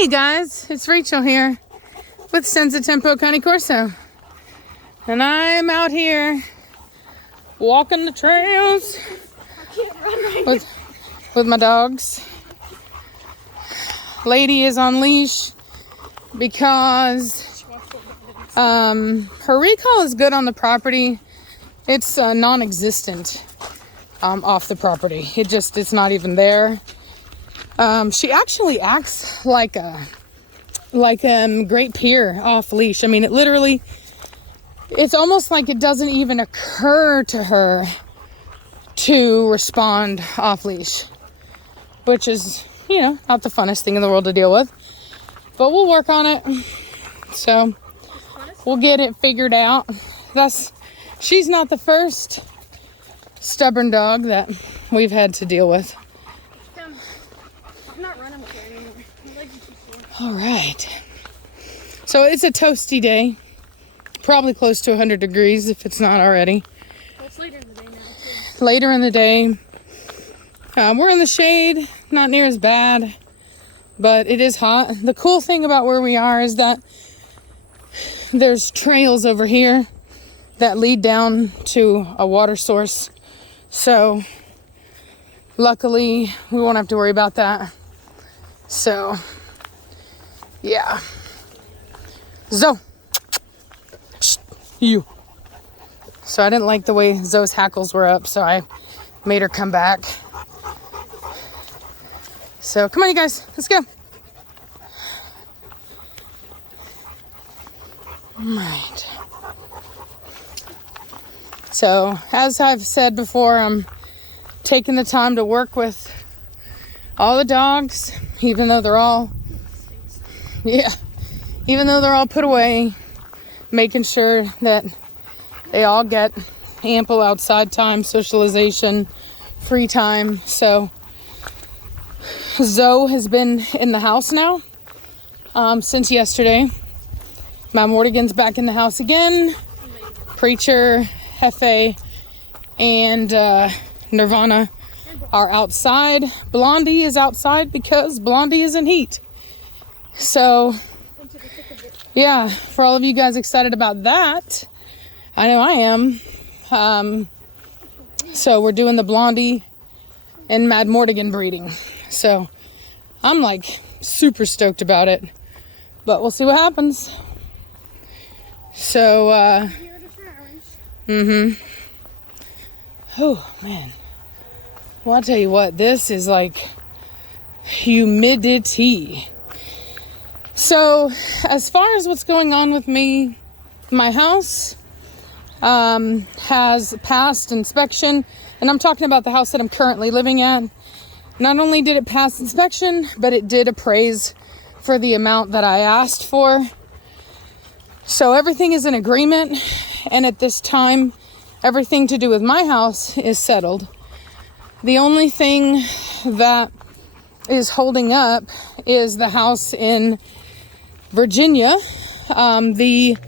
Hey guys, it's Rachel here with Senza Tempo Cane Corso. And I'm out here walking the trails with my dogs. Lady is on leash because her recall is good on the property. It's non-existent off the property. It's not even there. She actually acts like a Great Peer off leash. I mean, it's almost like it doesn't even occur to her to respond off leash, which is, not the funnest thing in the world to deal with, but we'll work on it. So we'll get it figured out. She's not the first stubborn dog that we've had to deal with. All right. So it's a toasty day. Probably close to 100 degrees if it's not already. Well, it's later in the day now, too. Later in the day. We're in the shade. Not near as bad. But it is hot. The cool thing about where we are is that there's trails over here that lead down to a water source. So luckily, we won't have to worry about that. So yeah. Zo. Shh, you. So I didn't like the way Zo's hackles were up, so I made her come back. So come on, you guys. Let's go. All right. So as I've said before, I'm taking the time to work with all the dogs, even though they're all put away, making sure that they all get ample outside time, socialization, free time. So Zo has been in the house now since yesterday. Madmartigan's back in the house again. Preacher, Hefe, and Nirvana are outside. Blondie is outside because Blondie is in heat. So yeah, for all of you guys excited about that, I know I am. So we're doing the Blondie and Madmartigan breeding. So I'm like super stoked about it, but we'll see what happens. So, oh man. Well, I'll tell you what, this is like humidity. So, as far as what's going on with me, my house has passed inspection, and I'm talking about the house that I'm currently living at. Not only did it pass inspection, but it did appraise for the amount that I asked for. So everything is in agreement, and at this time, everything to do with my house is settled. The only thing that is holding up is the house in Virginia. The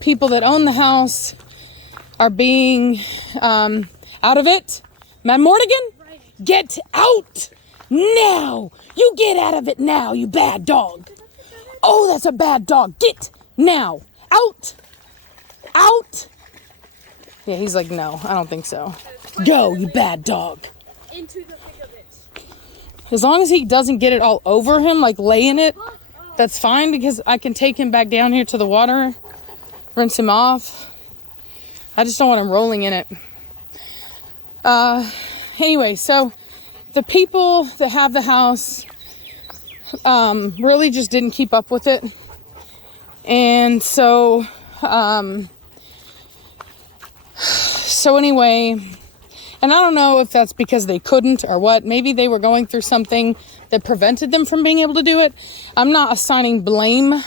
people that own the house are being out of it. Madmartigan, get out now. You get out of it now, you bad dog. Oh, that's a bad dog. Get now. Out. Out. Yeah, he's like, no, I don't think so. Go, you bad dog. Into the thick of it. As long as he doesn't get it all over him, like laying it, that's fine, because I can take him back down here to the water, rinse him off. I just don't want him rolling in it. Anyway, so the people that have the house really just didn't keep up with it. And so anyway, and I don't know if that's because they couldn't or what. Maybe they were going through something that prevented them from being able to do it. I'm not assigning blame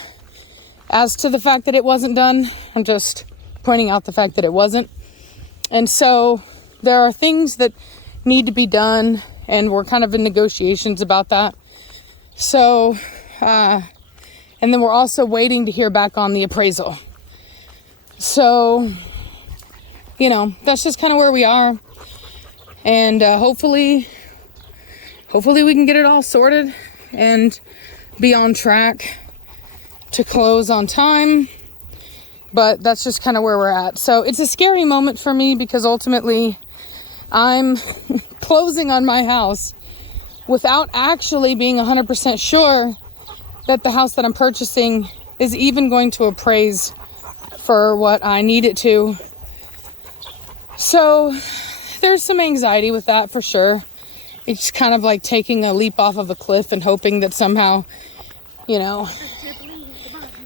as to the fact that it wasn't done. I'm just pointing out the fact that it wasn't. And so there are things that need to be done, and we're kind of in negotiations about that. So, and then we're also waiting to hear back on the appraisal. So, that's just kind of where we are. And hopefully we can get it all sorted and be on track to close on time. But that's just kind of where we're at. So it's a scary moment for me because ultimately I'm closing on my house without actually being 100% sure that the house that I'm purchasing is even going to appraise for what I need it to. So there's some anxiety with that for sure. It's kind of like taking a leap off of a cliff and hoping that somehow, you know,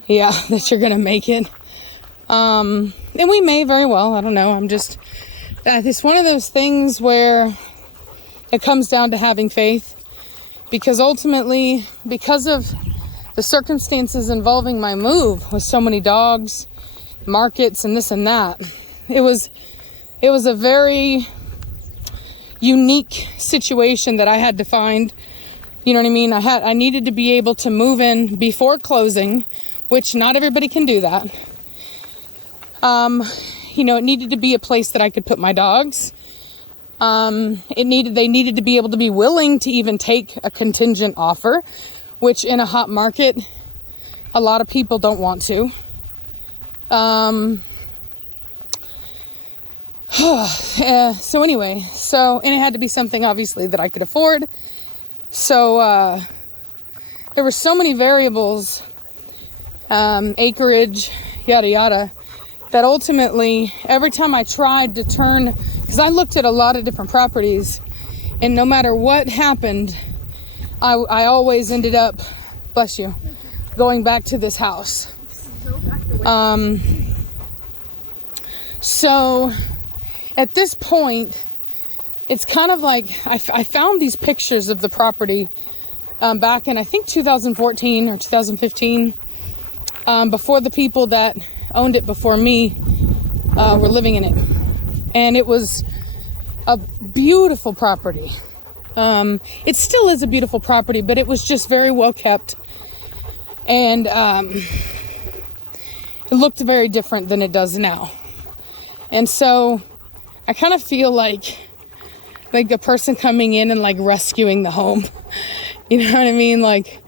yeah, that you're gonna make it. And we may very well, I don't know. It's one of those things where it comes down to having faith, because ultimately, because of the circumstances involving my move with so many dogs, markets, and this and that, it was a very unique situation that I had to find. You know what I mean? I needed to be able to move in before closing, which not everybody can do that. You know, it needed to be a place that I could put my dogs. They needed to be able to be willing to even take a contingent offer, which in a hot market, a lot of people don't want to. And it had to be something obviously that I could afford. So, there were so many variables, acreage, yada, yada, that ultimately every time I tried to turn, because I looked at a lot of different properties, and no matter what happened, I always ended up, bless you, going back to this house. So at this point, it's kind of like I found these pictures of the property back in, I think, 2014 or 2015, before the people that owned it before me were living in it. And it was a beautiful property. It still is a beautiful property, but it was just very well kept. And it looked very different than it does now. And so I kind of feel like a person coming in and like rescuing the home. You know what I mean? Like,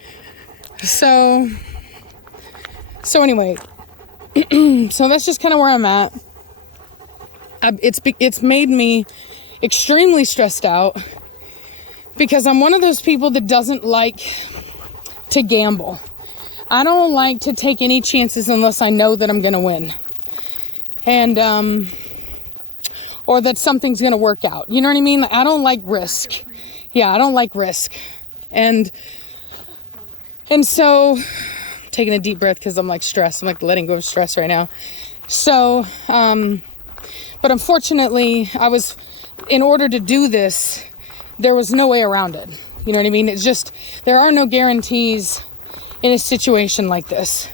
so anyway, so that's just kind of where I'm at. It's made me extremely stressed out because I'm one of those people that doesn't like to gamble. I don't like to take any chances unless I know that I'm going to win. And, or that something's going to work out. You know what I mean? I don't like risk. Yeah, I don't like risk. And so, taking a deep breath because I'm like stressed. I'm like letting go of stress right now. So, but unfortunately, in order to do this, there was no way around it. You know what I mean? It's just, there are no guarantees in a situation like this.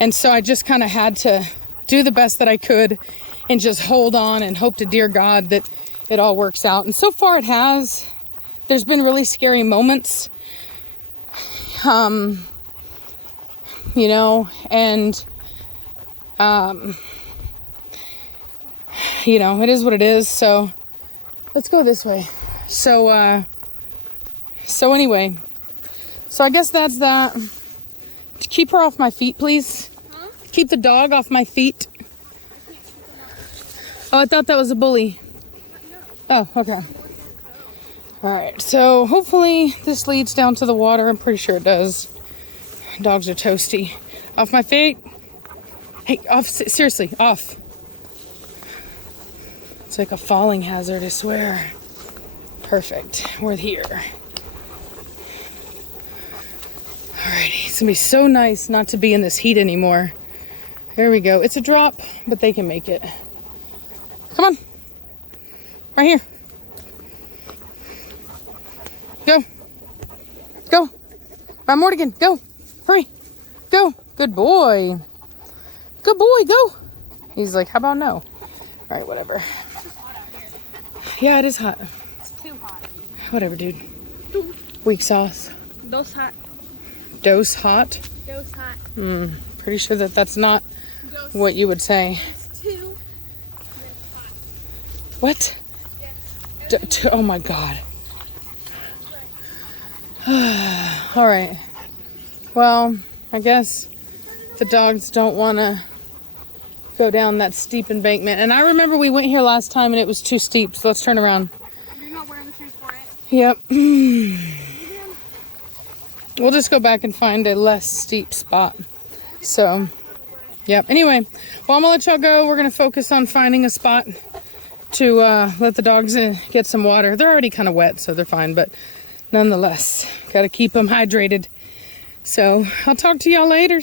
And so I just kind of had to do the best that I could and just hold on and hope to dear God that it all works out. And so far it has. There's been really scary moments. You know, and, you know, it is what it is. So let's go this way. So anyway, so I guess that's that. Keep her off my feet, please. Huh? Keep the dog off my feet. Oh, I thought that was a bully. Oh, okay. All right. So hopefully this leads down to the water. I'm pretty sure it does. Dogs are toasty. Off my feet. Hey, off. Seriously, off. It's like a falling hazard, I swear. Perfect. We're here. Alrighty. It's gonna be so nice not to be in this heat anymore. There we go. It's a drop, but they can make it. Come on. Right here. Go. Go. Madmartigan, go. Hurry. Go. Good boy. Good boy, go. He's like, how about no? All right, whatever. It's hot out here. Yeah, it is hot. It's too hot. Whatever, dude. Weak sauce. Dose hot. Dose hot? Dose hot. Pretty sure that's not Dose. what you would say. It's too. And then hot. What? Yes. Oh my God. All right. Well, I guess the dogs don't want to go down that steep embankment. And I remember we went here last time and it was too steep. So let's turn around. You're not wearing the shoes for it. Yep. We'll just go back and find a less steep spot. So, yep. Anyway, well, I'm going to let y'all go. We're going to focus on finding a spot to let the dogs get some water. They're already kind of wet, so they're fine. But nonetheless, got to keep them hydrated. So, I'll talk to y'all later.